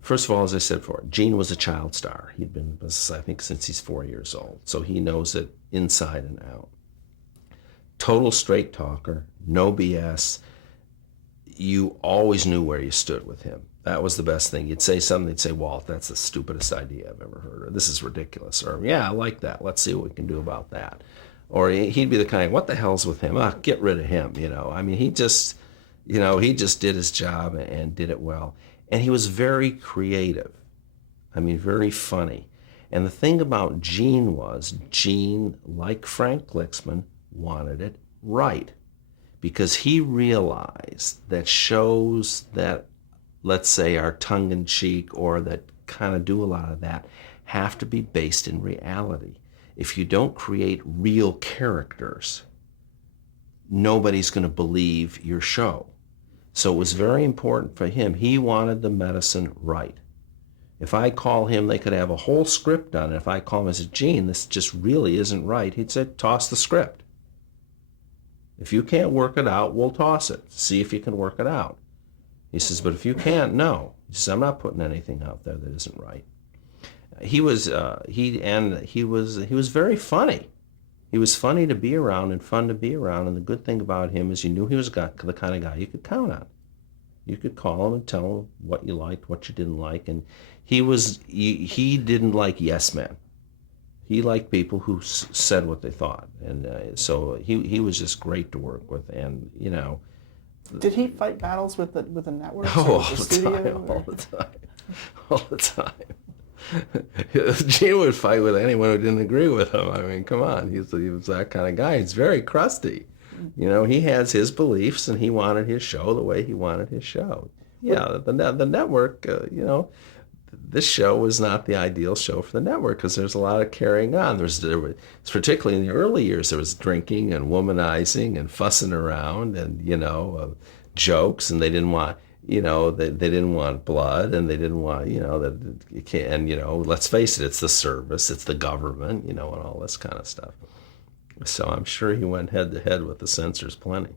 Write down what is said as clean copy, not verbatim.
First of all, as I said before, Gene was a child star. He'd been, I think, since he's 4 years old. So he knows it inside and out. Total straight talker, no BS. You always knew where you stood with him. That was the best thing. You'd say something, they'd say, Walt, that's the stupidest idea I've ever heard. Or this is ridiculous. Or, yeah, I like that. Let's see what we can do about that. Or he'd be the kind, what the hell's with him? Get rid of him, I mean, he just did his job and did it well. And he was very creative. I mean, very funny. And the thing about Gene was, Gene, like Frank Glicksman, wanted it right. Because he realized that shows that, let's say, are tongue-in-cheek or that kind of do a lot of that have to be based in reality. If you don't create real characters, nobody's going to believe your show. So it was very important for him. He wanted the medicine right. If I call him, they could have a whole script done. If I call him and say, Gene, this just really isn't right, he'd say, toss the script. If you can't work it out, we'll toss it. See if you can work it out. He says, but if you can't, no. He says, I'm not putting anything out there that isn't right. He was very funny. He was funny to be around and fun to be around. And the good thing about him is you knew he was the kind of guy you could count on. You could call him and tell him what you liked, what you didn't like. And he didn't like yes men. He liked people who said what they thought. And so he was just great to work with. And, Did he fight battles with the networks oh, or the studio? All the time. Gene would fight with anyone who didn't agree with him. I mean, come on. He was that kind of guy. He's very crusty. He has his beliefs, and he wanted his show the way he wanted his show. Yeah, the network, this show was not the ideal show for the network because there's a lot of carrying on. There was, particularly in the early years, there was drinking and womanizing and fussing around and, jokes, and they didn't want... they didn't want blood, and they didn't want, that you can't, and, let's face it, it's the service, it's the government, and all this kind of stuff. So I'm sure he went head to head with the censors plenty.